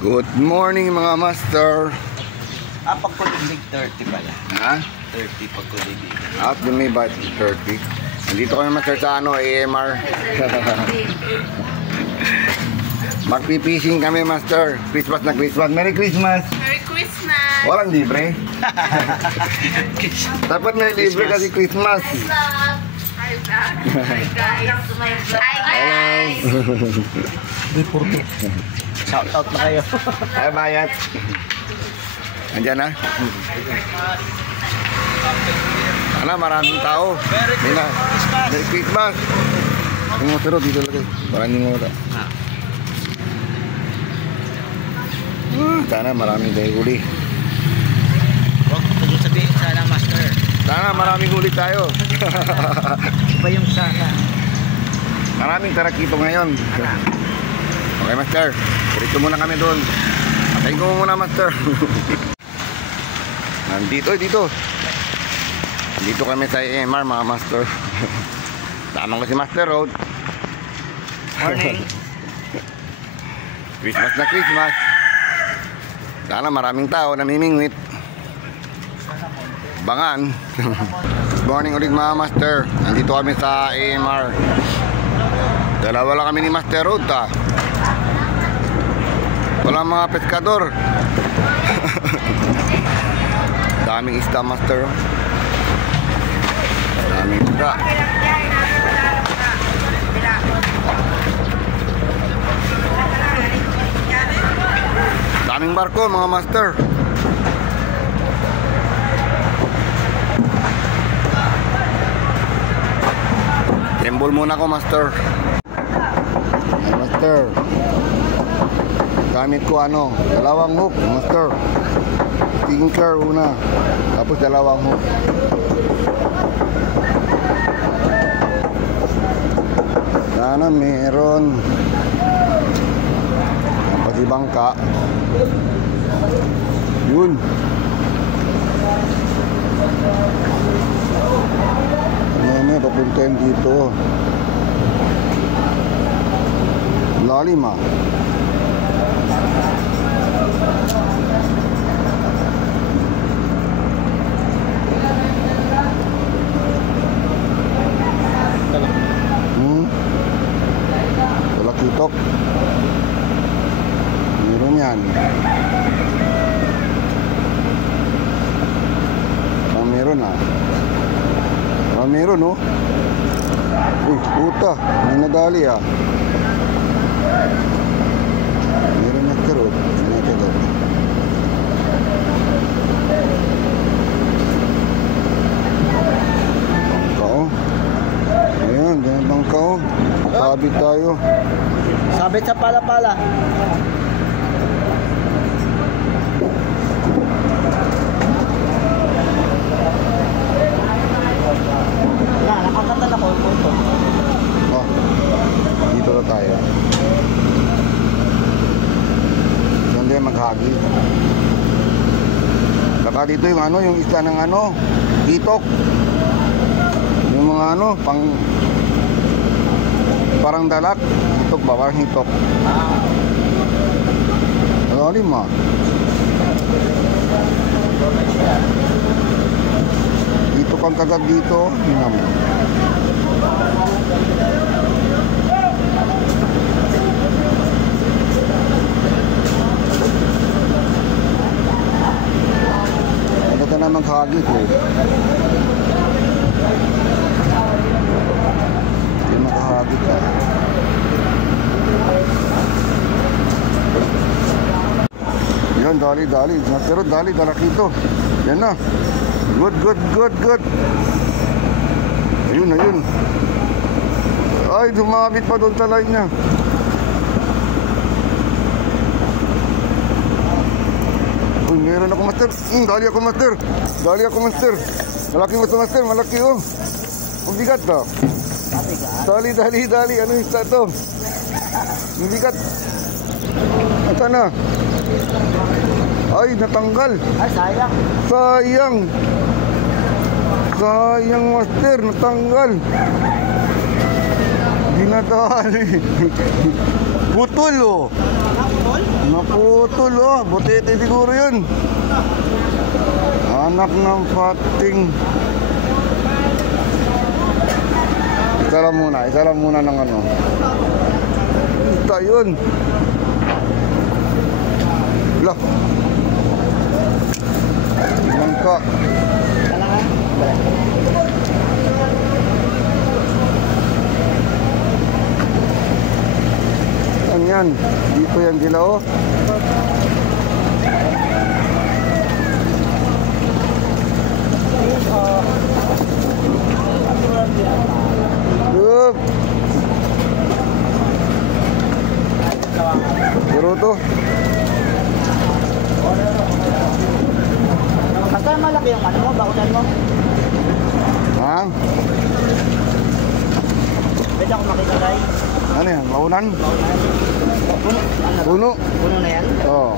Good morning mga master. Pagkulilig 30 pala. Ha? 30 pagkulilig. At may ba 30? Nandito kami master sa AMR. Magpipising kami master. Christmas na Christmas. Merry Christmas. Merry Christmas. Walang libre. Dapat may libre kasi Christmas. Hi guys. Hi guys. Shout out na kayo. Ay bayat. Andiyan na. Ano, maraming tao. Merry Christmas. Merry Christmas. Yung motor dito lagi. Maraming motor. Sana maraming tayo huli. Huwag mo sabihin sana master. Sana maraming huli tayo. Iba yung sana. Maraming tarakito ngayon. Okay master, dito muna kami doon. Patayin ko muna master. Dito kami sa AMR mga master. Tamang ko si Master Road. Morning. Christmas na Christmas. Sana maraming tao namimingwit. Bangan. Good morning ulit mga master. Nandito kami sa AMR. Dalawa lang kami ni Master Road ta. Walang mga peskador. Daming isda master. Daming isda. Daming barko mga master. Tembol muna ako master. Master, gamit ko dalawang hook master. Tinker una, tapos dalawang hook. Sana meron. Pati bangka. Yun. Ano papuntahin dito. Lalim ah. Talakitok. Meron yan. Meron ah. Meron oh. Uy, puta. May nadali ah. Meron na karot. Nakagat. Bangka oh. Ayan, ganyan bangka oh. Sabit tayo. Sabit sa pala-pala. Nakakatan ako. Oh, dito na tayo. Diyan din maghagi. Saka dito yung yung isla ng hitok. Yung mga parang dalak. Hitok ba? Parang hitok. Lalim ah. Dito kang kagad dito. Hinam. Ano ka na maghagi ko? Hindi maghagi ka. Yan, dali. Pero dali, darakito. Yan na. Good. Ayun. Ay, dumabit pa doon sa line niya. Uy, meron ako master. Dali ako master. Malaki mo ito master, malaki oh. Ang bigat to. Dali. Ano yung isa to? Ang bigat. Ito na. Ay, natanggal. Ay, sayang. Sayang master, natanggal. Di nadali. Putol oh. Naputol oh. Butete siguro yun. Anak ng pating. Isa lang muna ng ano. Ito yun. Lah. Bangka. Ano yan? Dito yan sila oh. Yup. Puro to. Basta malaki yung ano mo, bakunan mo. Ha? Pwede ako makita guys. Ano yan? Launan? Puno. Puno? Puno na yan. Oo.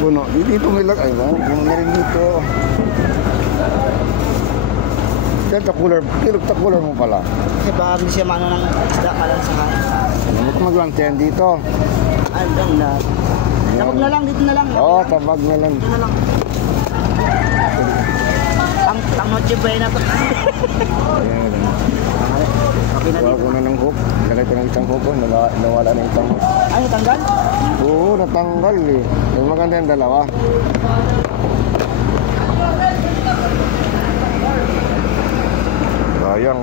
Puno. Dito may lag. Ay, puno na rin dito. Yan, takular mo pala. Kasi baka hindi siya maano ng isda kalansahan. Huwag maglang tiyan dito. Ay, doon na. Tabag na lang, dito na lang. Oo, tabag na lang. Dito na lang. Ang noche buena to. Ayan. Okay na Gawa dito. ko na ng hook. Lagay ko ng isang hook. Nawala na isang hook. Ay, tanggal? Oo, natanggal eh. Yung maganda yung dalawa. Sayang.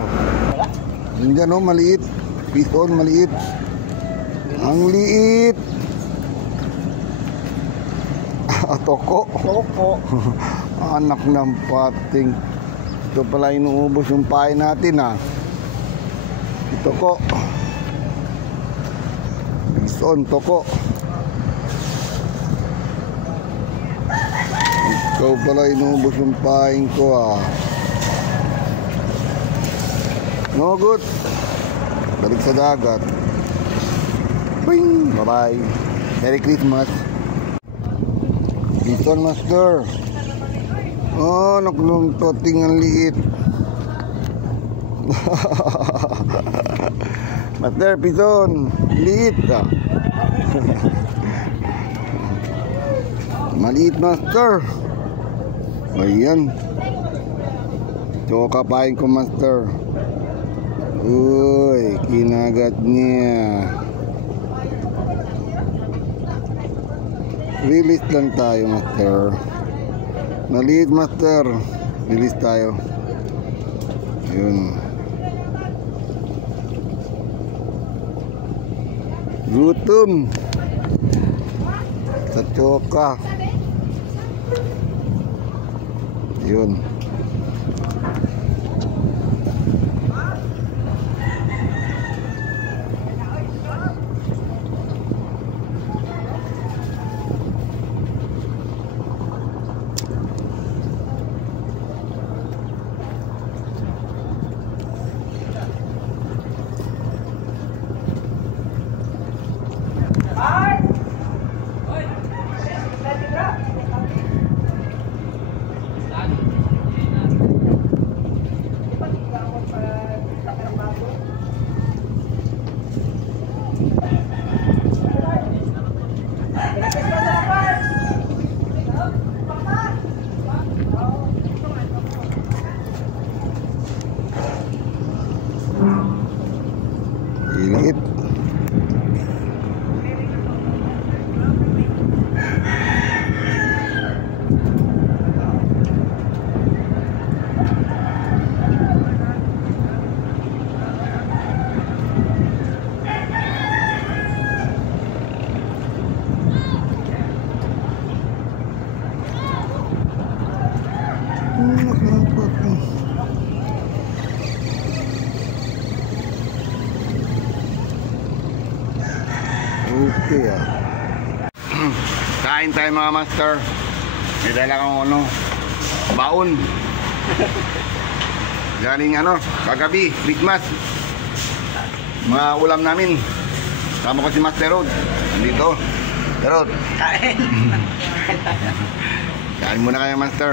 Hindi no, maliit. Piston, maliit. Ang liit. Toko. Toko. Anak ng pating. Ito pala inuubos yung pain natin ha. Toko. Piston, toko. Ikaw pala inuubos yung pain ko ha. No good. Balik sa dagat. Bing! Bye-bye. Merry Christmas. Piston master. Oh, nakulungtoting ang liit. Master, piston. Liit ah. Maliit master. Ayan. So, kapain ko master. Uy, kinagat niya. Release lang tayo, master. Maliit, master. Release tayo. Yun. Gutom. Sa tsoka. Yun. Liit. Okay ah. Kain tayo mga master. May dala kang ano, baon. Galing ano, kagabi, Christmas. Mga ulam namin. Sama ko si Master Rod. Nandito. Rod. Kain. Kain muna kayo, Master.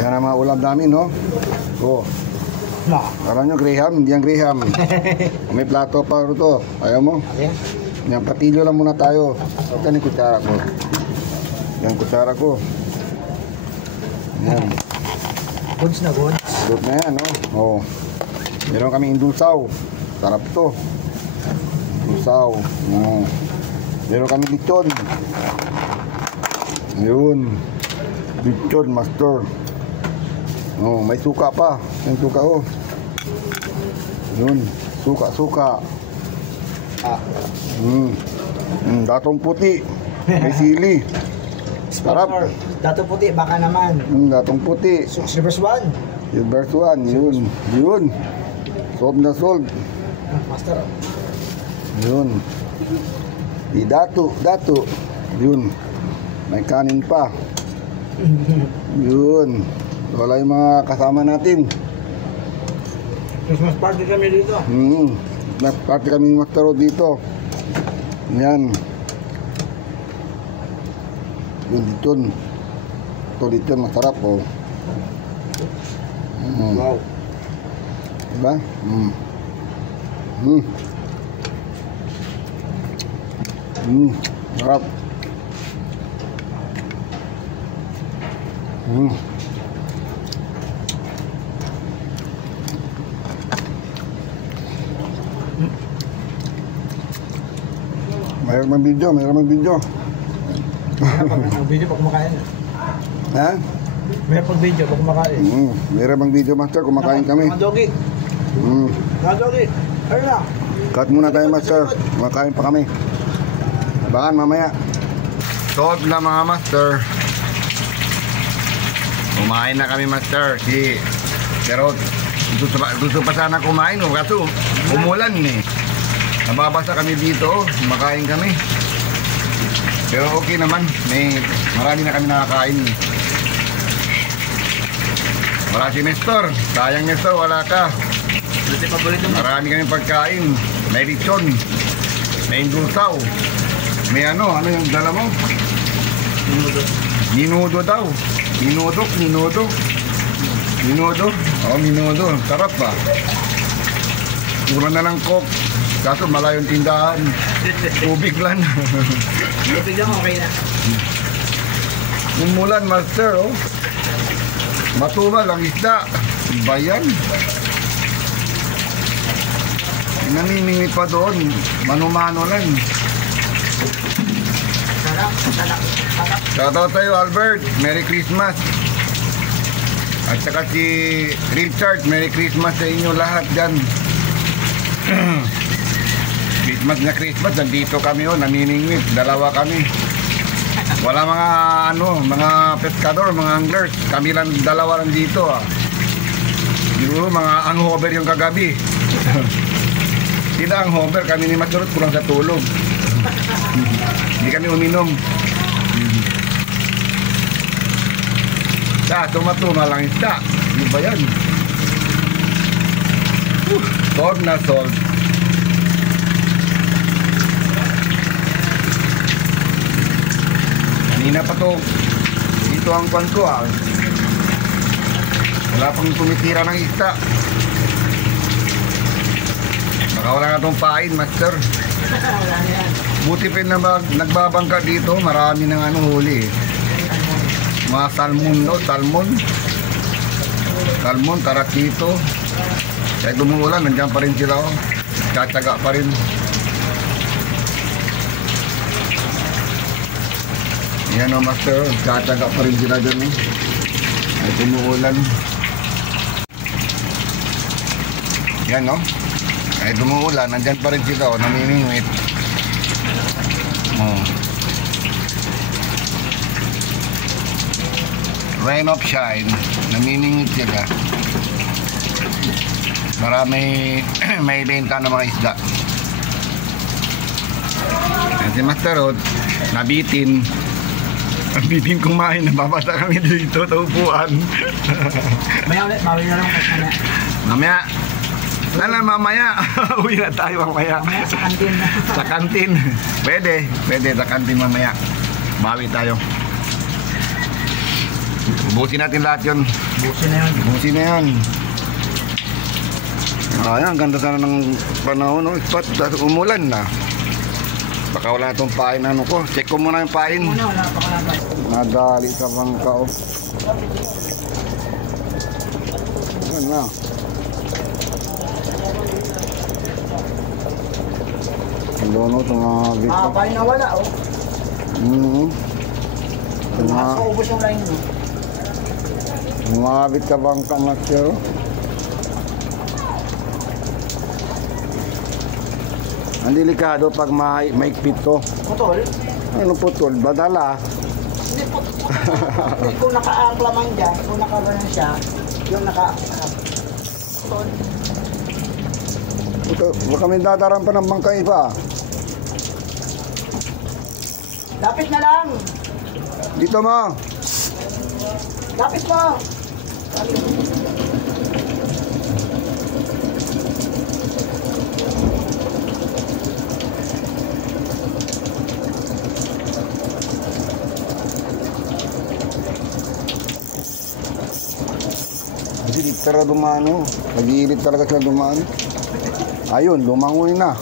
Yan ang mga ulam namin, no? Oh. No. Alam nyo, Graham, hindi yan Graham. May plato pa rito. Ayaw mo? Ayan. Yan, patilyo lang muna tayo. Ito yung kutsara ko. Yan, kutsara ko. Yan. Goods na goods. Good na yan, no? Oo. Meron kami indulsaw. Sarap to. Indulsaw. Oo. Meron kami lechon. Yun. Lechon, master. Oh, may suka pa. May suka, oh. Yun. Suka, suka. Datong puti. May sili. Sarap. Dato puti, baka naman. Datong puti. Silver Swan. Silver Swan. Yun. Yun. Sold na sold. Master. Yun. Di dato. Yun. May kanin pa. Yun. Wala yung mga kasama natin. Christmas party kami dito. Mas party kami Master Rod dito. Yan. Yun, lechon. Ito lechon, masarap, oh. Wow. Diba? Sarap. Mayroon mang video, Ang video pag kumakain. Ha? May pag video pag kumakain. Mayroon mang video, Master, kumakain kami. Mga doggy. Mga doggy. Ano na? Cut muna tayo, Master. Kumakain pa kami. Bakan mamaya. Sold na mga Master. Kumain na kami, Master. Pero gusto pa sana kumain, kaso umulan eh. Nababasa kami dito, makain kami. Pero okay naman, marami na kami nakakain. Wala si Nestor, sayang Nestor, wala ka. Marami kami pagkain. May lechon, may indulsaw, may ano yung dala mo? Minudo daw. Minudo. Oh, minudo, sarap ba? Puro na lang coke. Kaso malayong tindahan. Tubig lang. Tubig lang okay na. Umulan, Master, oh. Matumal ang isda. Bayan. Naniningit pa doon. Mano-mano lang. Sarap. Shoutout tayo, Albert. Merry Christmas. At saka si Richard, Merry Christmas sa inyo lahat dyan. Christmas, nandito kami, oh, naniningit. Dalawa kami. Wala mga pescador, mga anglers. Kami lang dalawa lang dito, ah. Siguro mga hangover yung kagabi. Sila hangover, kami ni Maturot pulang sa tulog. Hindi kami uminom. Tumatuma lang isda. Ano ba yan? Sold na sold. Kanina pa to. Dito ang kwan ko, ah. Wala pang tumitira ng isda. Baka wala na itong pain, Master. Buti pa na nagbabangka dito. Marami ng huli. Mga salmon, no? Salmon, tarakito. Kahit umuulan, nandiyan pa rin sila, oh. Tsatsaga pa rin. Yan, oh, Master. Tsatsaga pa rin sila dyan, oh. Kahit umuulan. Yan, no? Kahit umuulan, nandiyan pa rin sila, oh. Namimingwit. Oh. Rain of shine, naniningit sila. Marami may benta ng mga isda. Si Master Rod, nabitin kumain, nababasa kami dito sa upuan. Maya ulit, mawin na lang Mamaya. Mamaya. Uwi na tayo mamaya. Mamaya sa kantin. Sa kantin. Pwede sa kantin mamaya. Bawi tayo. Ubusin natin lahat yun. Busin na yun. Ayan, ang ganda sana ng panahon. Oh. But, umulan na. Baka wala na itong pain na ano ko. Check ko muna yung pain. Wala pa ka na. Nadali sa bangka. Oh. Ayan na. Doon ito mga bito. Pain na wala, oh. Nakakaubos yung line mo. Umabit ka bangka, master. Ang delikado pag maikpit to. Putol? Ano putol? Badala. Hindi putol. Kung naka-ankla man dyan, kung naka-run siya, yung naka-putol. Baka may dadaran pa ng bangka iba. Lapit na lang! Dito mo. Lapit mo! Hindi talaga dumano. Nag-iilit talaga sila dumano. Ayun, lumangoy na.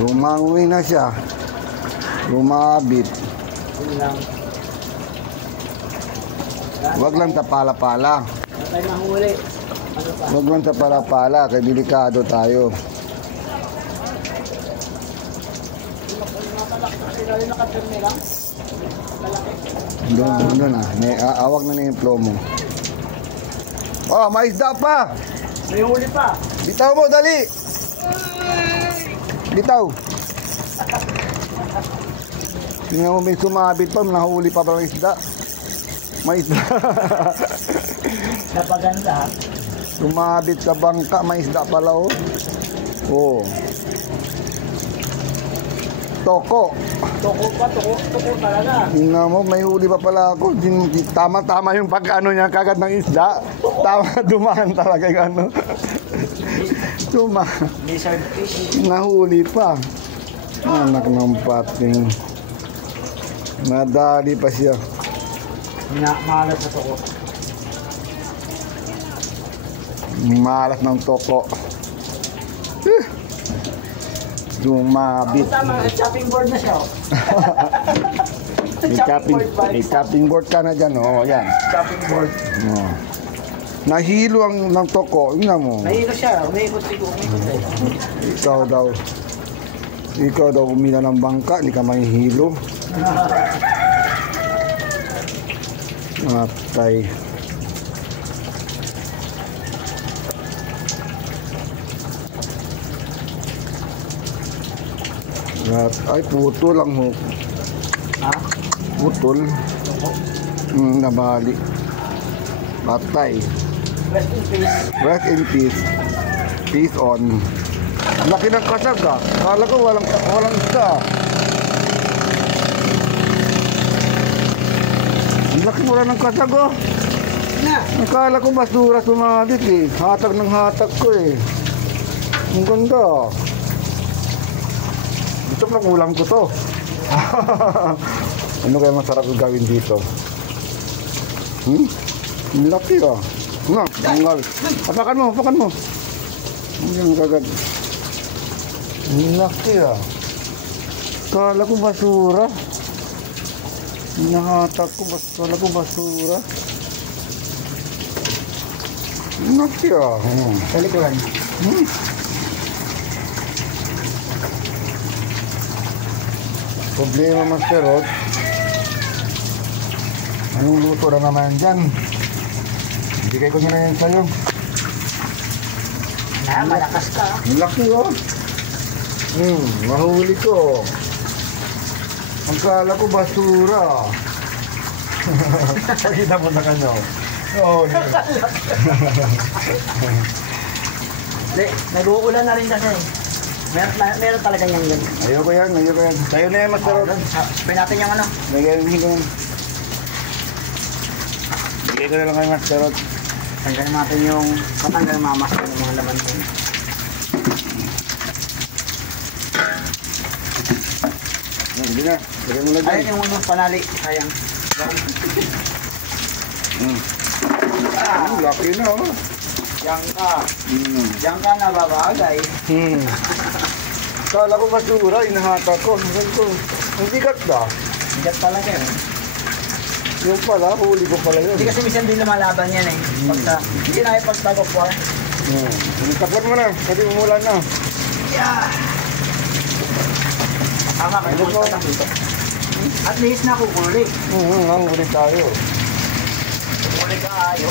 Lumangoy na siya. Lumabit. Yun lang. Huwag lang tapala-pala. Tayo mahuli. Ano pa? Huwag lang tapala-pala. Kaya delikado tayo. Sila yung nakaturni lang. Doon na. Awag na yung flow mo. Oh, may isda pa. May huli pa. Bitaw mo, dali. Bitaw. Tingnan mo, may sumabit pa. Nahuli pa pa ng isda. May isda. Napaganda. Sumabit sa bangka. May isda pala, oh. Oh. Toko. Toko pa, toko talaga. Tingnan mo, may huli pa pala ako. Tama-tama yung pag-ano niya, kagad ng isda. Tama, dumaan talaga yung ano. Lizard fish. Nahuli pa. Anak ng pating. Nadali pa siya. Mahalat na toko. Malas ng toko. Dumabit. Tama, chopping board na siya. May chopping board ka na dyan, oh. Yan. Chopping board. Oh. Nahilo ang ng toko. Tingnan mo. Nahilo siya. Umikot eh. Ikaw daw umila ng bangka, hindi ka mahihilo. Matay. Ay, putol ang hook. Ha? Putol. Nabali. Patay. Rest in peace. Rest in peace. Peace on. Laki ng kasag ah. Kala ko walang isda. Laki wala ng kasag oh. Na. Akala ko basura sumabit eh. Hatag ng hatag ko eh. Ang ganda. Ito na kulang ko to. Ano kaya masarap yung gawin dito? Ang laki ah. Ano? Hapakan mo. Hindi kagad. Ang laki ah. Kala ko basura. Nahatak ko, kala ko basura. Ang laki ah. Talikuran. Problema, Master Rod. Anong luto na naman dyan? Bigay ko nila yan sa'yo. Malakas ka. Ang laki oh. Mahuli ko. Ang kala ko basura. Pakita mo na kanyo. Oo. Nag-uulan na rin kasi. Meron talaga yung yan. Ayoko yan. Sa'yo na yan, Master Rod. Spray natin yung ano. Bigay ko na lang kay Master Rod. Tanggalin natin yung matanggal mamas ng mga laman ko. Hindi na. Bigay mo na dyan. Ayun yung unang panali. Sayang. Laki na oh. Diyan ka. Hmm. Diyan ka nababagay. Kala ko basura, inahata ko. Sabi ko, ang bigat ba? Bigat talaga yun. Yung pala, huli ko pala yun. Hindi kasi minsan din lumalaban yan eh. Pagka, hindi na yung pagtagok po. Takot mo na, kasi umulan na. Yeah! Tama ka, Ano pumunta lang dito. At least nakukuli. Ang huli tayo. Kukuli ka ayo.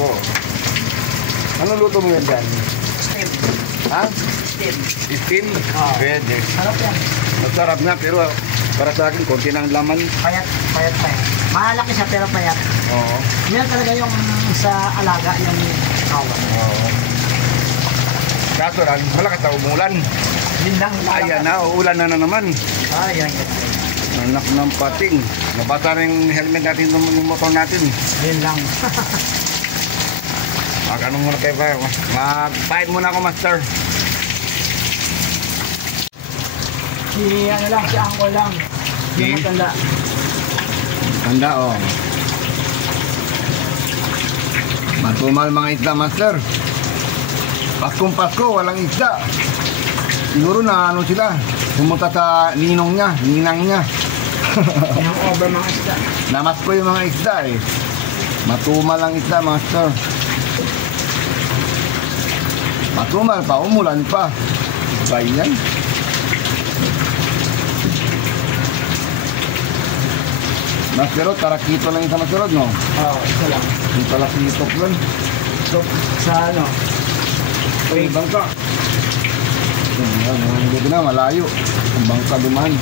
Oo. Anong luto mo yan dyan? Steam. Ha? Steam. Steam? Oo. Pwede. Sarap yan. Masarap na, pero para sa akin, konti ng laman. Payat, payat pa yan. Mahalaki siya pero payat. Oo. Yan talaga yung sa alaga, yung kawan. Oo. Kaso lang, malakas na umulan. Yun lang. Ayan na, uulan na naman. Ayan, yan. Anak ng pating. Nabasa na yung helmet natin ng motor natin. Yun lang. Ano muna kayo ba? Mag-fight muna ako, master. Si ano lang, si Angkol lang. Yung matanda. Tanda, oh. Matumal mga isda, master. Paskong Pasko, walang isda. Siguro na ano sila, pumunta sa ninong niya, ninang niya. Yung over mga isda. Namas ko yung mga isda eh. Matumal ang isda, master. Matumal pa, umulan pa. Ba yan? Masterod, tarakito lang yung sa masterod, no? Oo, isa lang. Yung talakitok lang. So, sa ano? Ay, bangka. Yan, hindi na, malayo. Ang bangka duman.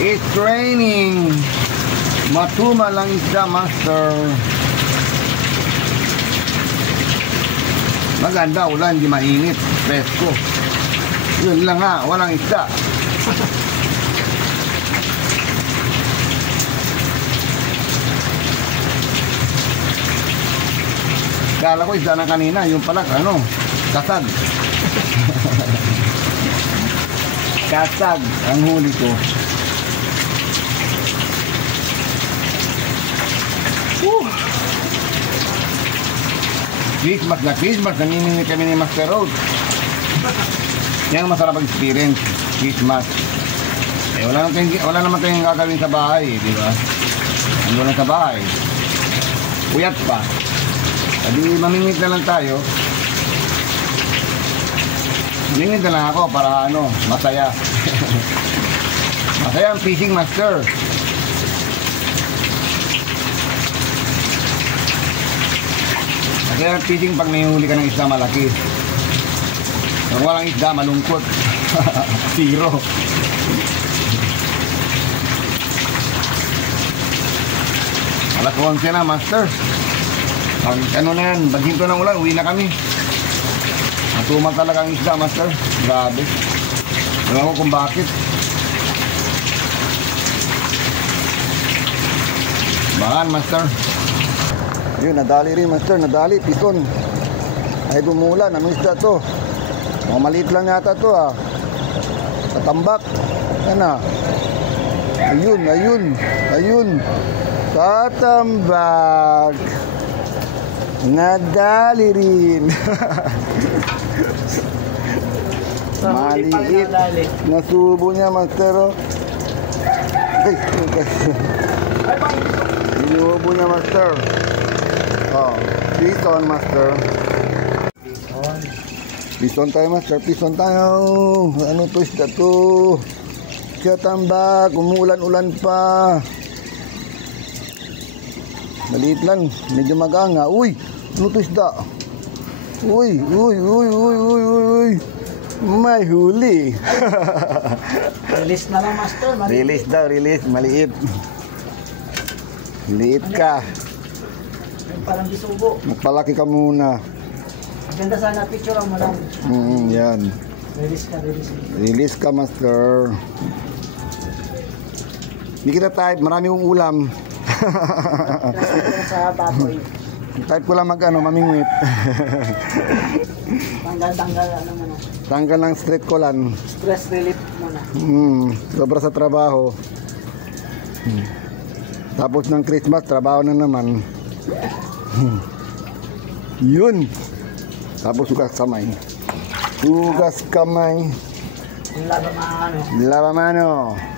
It's raining. Matuma lang isda, master. Maganda, ulan, di mainit. Presko. Yun lang ha, walang isda. Kala ko isda na kanina, yung pala, ano, kasag. Kasag ang huli ko. Christmas na Christmas, naniningin kami ni Master Road. Yan ang masarap ang experience, Christmas. Eh, wala naman tayong gagawin sa bahay, di ba? Ando na sa bahay. Puyat pa. Sabi, mamingit na lang tayo. Mamingit na lang ako para ano, masaya. Masaya ang fishing, master. Masaya ang fishing pag nahihuli ka ng isda malaki. Kung walang isda, malungkot. Zero. Alas 11 na, master. Pag ano na yan, baghinto ng ulan, uwi na kami. Matumal talaga ang isda, master. Grabe. Alam ko kung bakit. Bahan, master. Yun, nadali rin, master. Nadali, pison. Ay, gumulan. Anong isda to? Mga maliit lang yata to, ah. Katambak. Ano? Ayun, ayun. Ayun. Katambak. Nadali rin. Maliit. Nasubo niya, master. Ay, sinubo niya, master. Oh, pison, master. Pison tayo, master. Pison tayo. Ano to, isda to? Katambak. Umulan-ulan pa. Maliit lang. Medyo maganga. Uy! Ano to, isda? Uy! Uy! Uy! Uy! Uy! Uy! Uy! May huli. Release na lang, master. Maliit. Release daw, release. Maliit. Maliit ka. Yung parang bisugo. Magpalaki ka muna. Maganda sana picture mo lang. Yan. Release ka, release. Release ka, master. Hindi kita type. Marami kong ulam. Sa baboy. Type ko lang mamingwit. Tanggal, ano mo na. Tanggal ng street ko lang. Stress relief muna. Sobra sa trabaho. Tapos ng Christmas, trabaho na naman. Yun. Tapos hugas kamay. Hugas kamay. Yung laba mga ano. Lavamano,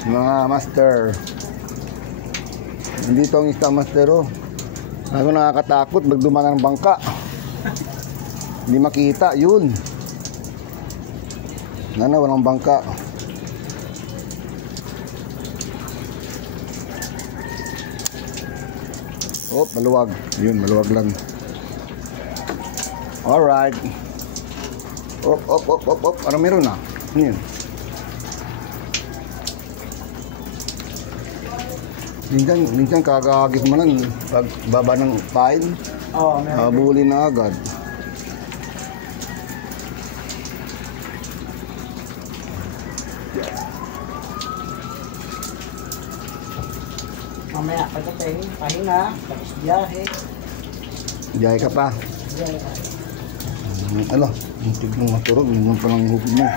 mga master. Nandito ang isang master, oh. Ako nakakatakot, magduman ng bangka. Hindi makita, yun. Walang bangka. Oh, maluwag. Yun, maluwag lang. Alright. Op. Ano meron na? Yun. Minsan kakagis mo lang pag baba ng pain, Oo, meron. habulin na agad. Mamaya pagdating, pahinga, tapos biyahe. Biyahe ka pa. Biyahe. Ala, muntik nung maturog, yun pa lang hupin mo.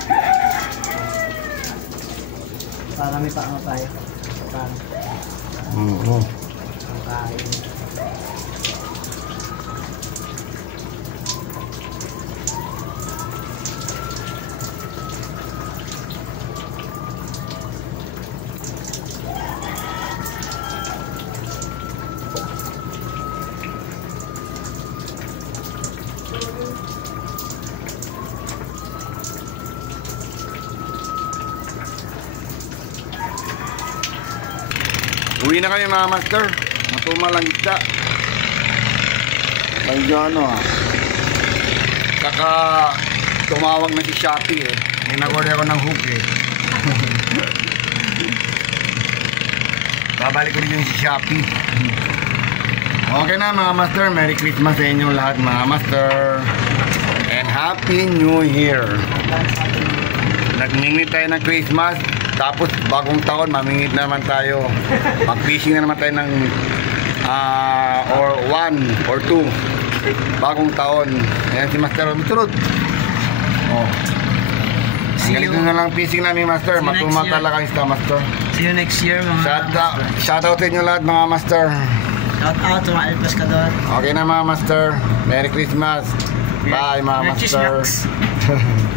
Para may paano tayo. Para Oo. kain. Uwi na kami mga master. Matuma lang isda. Medyo ano Kaka tumawag na si Shopee eh. May nag-order ako ng hook eh. Babalik ko rin yung si Shopee. Okay na mga master. Merry Christmas sa inyong lahat mga master. And Happy New Year. Nagmingit tayo ng Christmas. Tapos bagong taon, mamingit naman tayo. Mag-fishing na naman tayo ng or 1 or 2 bagong taon. Ayan si Master Miturod. Oh. Ganito na lang fishing namin Master. Matuma talaga isda Master. See you next year mga Shout out sa inyo lahat mga Master. Shout out to mga El Pescador. Okay na mga Master. Merry Christmas. Bye mga Merry Master. Christmas.